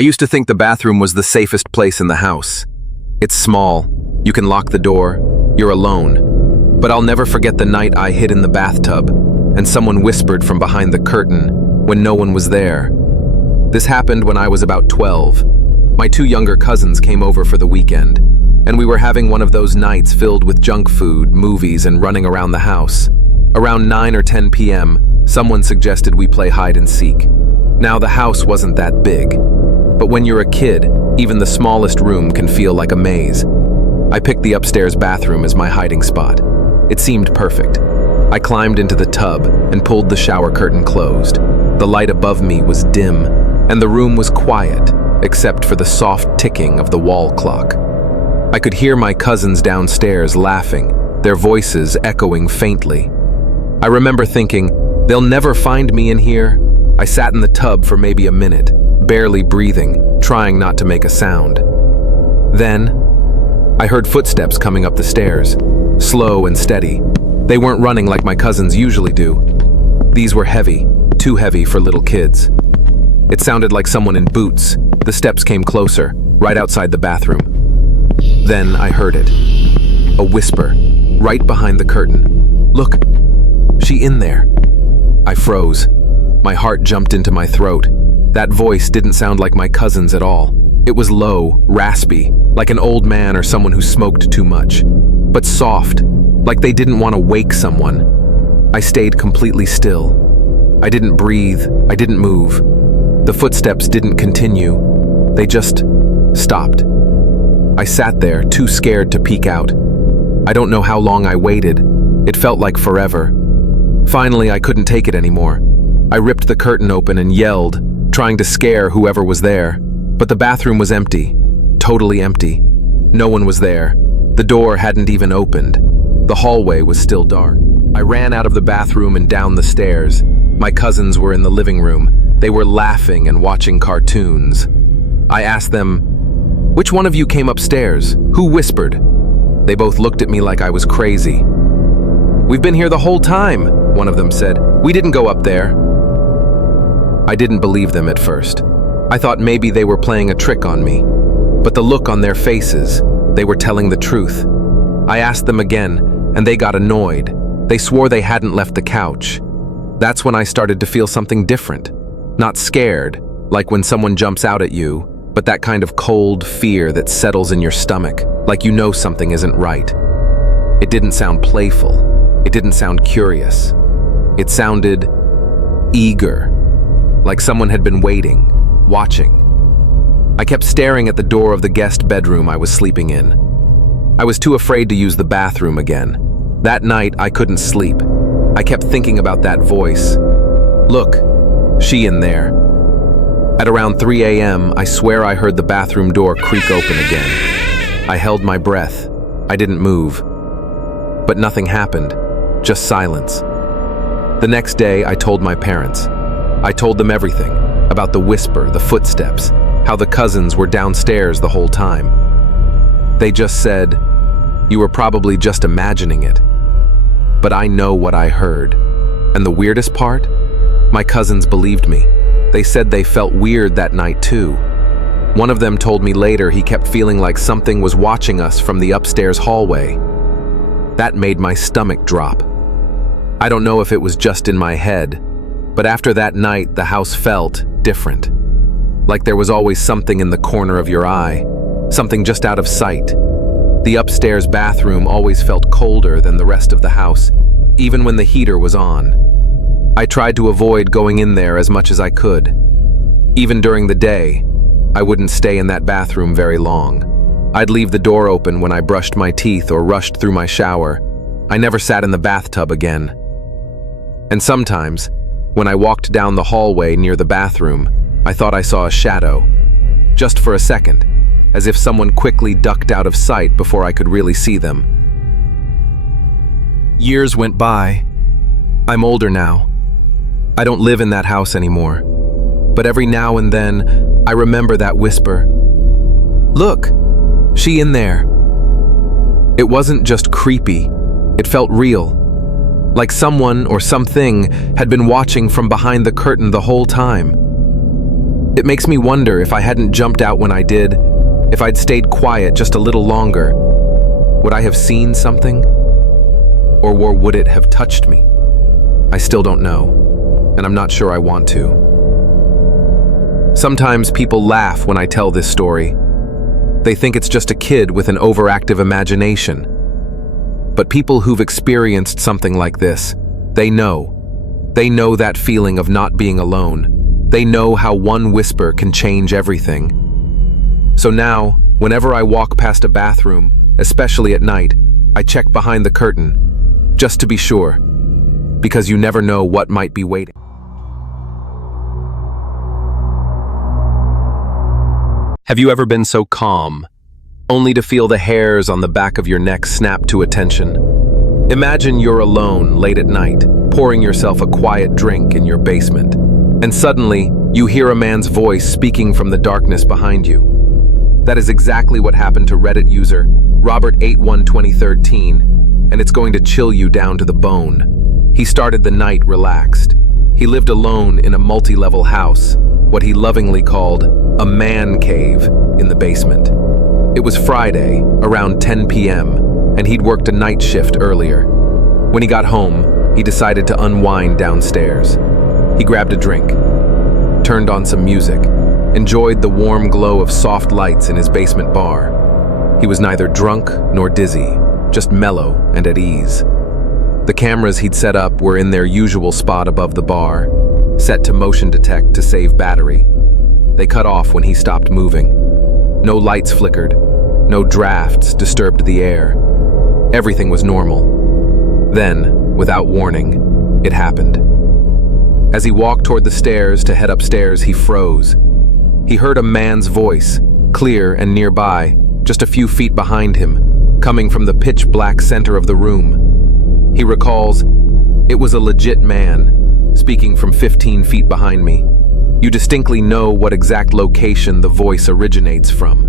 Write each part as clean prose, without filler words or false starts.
I used to think the bathroom was the safest place in the house. It's small, you can lock the door, you're alone. But I'll never forget the night I hid in the bathtub and someone whispered from behind the curtain when no one was there. This happened when I was about 12. My two younger cousins came over for the weekend, and we were having one of those nights filled with junk food, movies, and running around the house. Around 9 or 10 p.m., someone suggested we play hide and seek. Now, the house wasn't that big, but when you're a kid, even the smallest room can feel like a maze. I picked the upstairs bathroom as my hiding spot. It seemed perfect. I climbed into the tub and pulled the shower curtain closed. The light above me was dim, and the room was quiet, except for the soft ticking of the wall clock. I could hear my cousins downstairs laughing, their voices echoing faintly. I remember thinking, they'll never find me in here. I sat in the tub for maybe a minute, barely breathing, trying not to make a sound. Then, I heard footsteps coming up the stairs, slow and steady. They weren't running like my cousins usually do. These were heavy, too heavy for little kids. It sounded like someone in boots. The steps came closer, right outside the bathroom. Then I heard it. A whisper, right behind the curtain. "Look, she in there." I froze. My heart jumped into my throat. That voice didn't sound like my cousin's at all. It was low, raspy, like an old man or someone who smoked too much. But soft, like they didn't want to wake someone. I stayed completely still. I didn't breathe, I didn't move. The footsteps didn't continue. They just stopped. I sat there, too scared to peek out. I don't know how long I waited. It felt like forever. Finally, I couldn't take it anymore. I ripped the curtain open and yelled, trying to scare whoever was there. But the bathroom was empty, totally empty. No one was there. The door hadn't even opened. The hallway was still dark. I ran out of the bathroom and down the stairs. My cousins were in the living room. They were laughing and watching cartoons. I asked them, "Which one of you came upstairs? Who whispered?" They both looked at me like I was crazy. "We've been here the whole time," one of them said. "We didn't go up there." I didn't believe them at first. I thought maybe they were playing a trick on me. But the look on their faces, they were telling the truth. I asked them again, and they got annoyed. They swore they hadn't left the couch. That's when I started to feel something different. Not scared, like when someone jumps out at you, but that kind of cold fear that settles in your stomach, like you know something isn't right. It didn't sound playful. It didn't sound curious. It sounded eager, like someone had been waiting, watching. I kept staring at the door of the guest bedroom I was sleeping in. I was too afraid to use the bathroom again. That night, I couldn't sleep. I kept thinking about that voice. "Look, she in there." At around 3 a.m., I swear I heard the bathroom door creak open again. I held my breath. I didn't move. But nothing happened, just silence. The next day, I told my parents. I told them everything, about the whisper, the footsteps, how the cousins were downstairs the whole time. They just said, "You were probably just imagining it." But I know what I heard. And the weirdest part? My cousins believed me. They said they felt weird that night too. One of them told me later he kept feeling like something was watching us from the upstairs hallway. That made my stomach drop. I don't know if it was just in my head, but after that night the house felt different. Like there was always something in the corner of your eye, something just out of sight. The upstairs bathroom always felt colder than the rest of the house, even when the heater was on. I tried to avoid going in there as much as I could. Even during the day, I wouldn't stay in that bathroom very long. I'd leave the door open when I brushed my teeth or rushed through my shower. I never sat in the bathtub again. And sometimes, when I walked down the hallway near the bathroom, I thought I saw a shadow, just for a second, as if someone quickly ducked out of sight before I could really see them. Years went by. I'm older now. I don't live in that house anymore. But every now and then, I remember that whisper. "Look, she in there." It wasn't just creepy, it felt real. Like someone or something had been watching from behind the curtain the whole time. It makes me wonder if I hadn't jumped out when I did, if I'd stayed quiet just a little longer, would I have seen something? Or would it have touched me? I still don't know, and I'm not sure I want to. Sometimes people laugh when I tell this story. They think it's just a kid with an overactive imagination. But people who've experienced something like this, they know. They know that feeling of not being alone. They know how one whisper can change everything. So now, whenever I walk past a bathroom, especially at night, I check behind the curtain, just to be sure, because you never know what might be waiting. Have you ever been so calm, only to feel the hairs on the back of your neck snap to attention? Imagine you're alone late at night, pouring yourself a quiet drink in your basement, and suddenly you hear a man's voice speaking from the darkness behind you. That is exactly what happened to Reddit user Robert812013, and it's going to chill you down to the bone. He started the night relaxed. He lived alone in a multi-level house, what he lovingly called a man cave in the basement. It was Friday, around 10 p.m., and he'd worked a night shift earlier. When he got home, he decided to unwind downstairs. He grabbed a drink, turned on some music, enjoyed the warm glow of soft lights in his basement bar. He was neither drunk nor dizzy, just mellow and at ease. The cameras he'd set up were in their usual spot above the bar, set to motion detect to save battery. They cut off when he stopped moving. No lights flickered, no drafts disturbed the air. Everything was normal. Then, without warning, it happened. As he walked toward the stairs to head upstairs, he froze. He heard a man's voice, clear and nearby, just a few feet behind him, coming from the pitch-black center of the room. He recalls, "It was a legit man, speaking from 15 feet behind me." You distinctly know what exact location the voice originates from.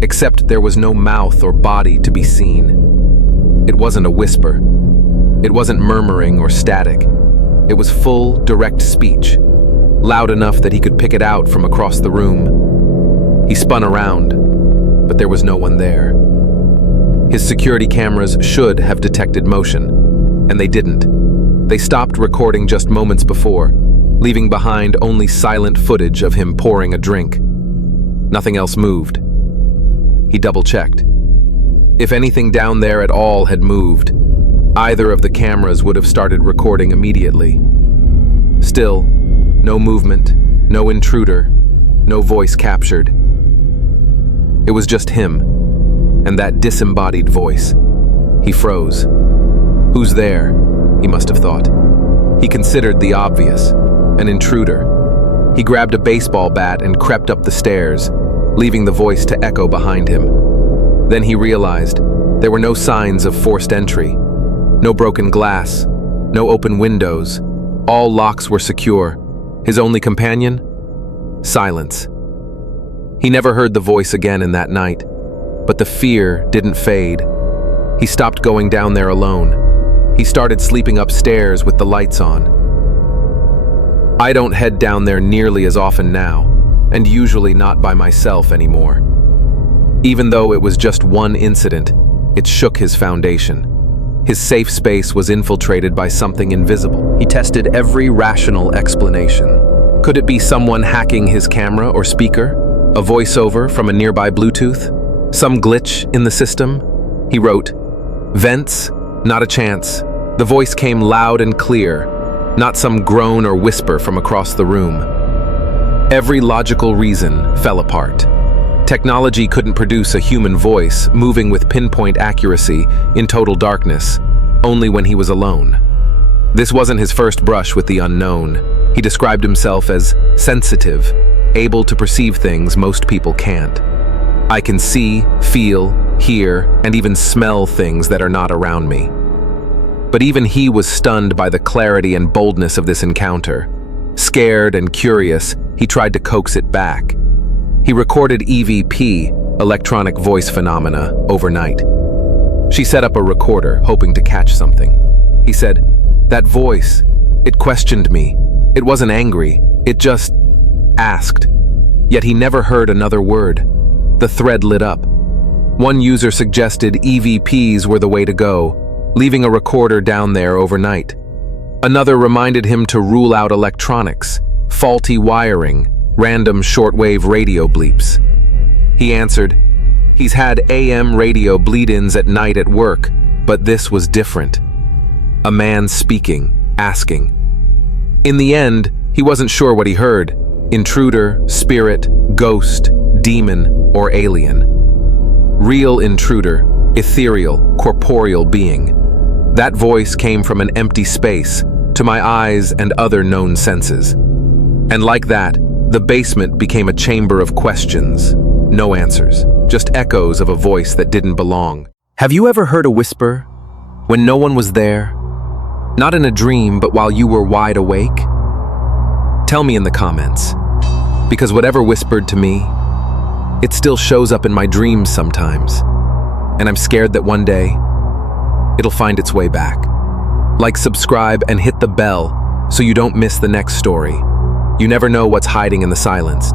Except there was no mouth or body to be seen. It wasn't a whisper. It wasn't murmuring or static. It was full, direct speech, loud enough that he could pick it out from across the room. He spun around, but there was no one there. His security cameras should have detected motion, and they didn't. They stopped recording just moments before, leaving behind only silent footage of him pouring a drink. Nothing else moved. He double-checked. If anything down there at all had moved, either of the cameras would have started recording immediately. Still, no movement, no intruder, no voice captured. It was just him, and that disembodied voice. He froze. Who's there? He must have thought. He considered the obvious. An intruder. He grabbed a baseball bat and crept up the stairs, leaving the voice to echo behind him. Then he realized there were no signs of forced entry. No broken glass, no open windows. All locks were secure. His only companion? Silence. He never heard the voice again in that night, but the fear didn't fade. He stopped going down there alone. He started sleeping upstairs with the lights on. I don't head down there nearly as often now, and usually not by myself anymore. Even though it was just one incident, it shook his foundation. His safe space was infiltrated by something invisible. He tested every rational explanation. Could it be someone hacking his camera or speaker? A voiceover from a nearby Bluetooth? Some glitch in the system? He wrote, "Vents? Not a chance." The voice came loud and clear, not some groan or whisper from across the room. Every logical reason fell apart. Technology couldn't produce a human voice moving with pinpoint accuracy in total darkness, only when he was alone. This wasn't his first brush with the unknown. He described himself as sensitive, able to perceive things most people can't. I can see, feel, hear, and even smell things that are not around me. But even he was stunned by the clarity and boldness of this encounter. Scared and curious, he tried to coax it back. He recorded EVP, electronic voice phenomena, overnight. She set up a recorder, hoping to catch something. He said, "That voice, it questioned me. It wasn't angry, it just asked, Yet he never heard another word. The thread lit up. One user suggested EVPs were the way to go, leaving a recorder down there overnight. Another reminded him to rule out electronics, faulty wiring, random shortwave radio bleeps. He answered, he's had AM radio bleed-ins at night at work, but this was different. A man speaking, asking. In the end, he wasn't sure what he heard: intruder, spirit, ghost, demon, or alien. Real intruder, ethereal, corporeal being. That voice came from an empty space, to my eyes and other known senses. And like that, the basement became a chamber of questions. No answers, just echoes of a voice that didn't belong. Have you ever heard a whisper when no one was there? Not in a dream, but while you were wide awake? Tell me in the comments, because whatever whispered to me, it still shows up in my dreams sometimes, and I'm scared that one day, it'll find its way back. Like, subscribe, and hit the bell so you don't miss the next story. You never know what's hiding in the silence.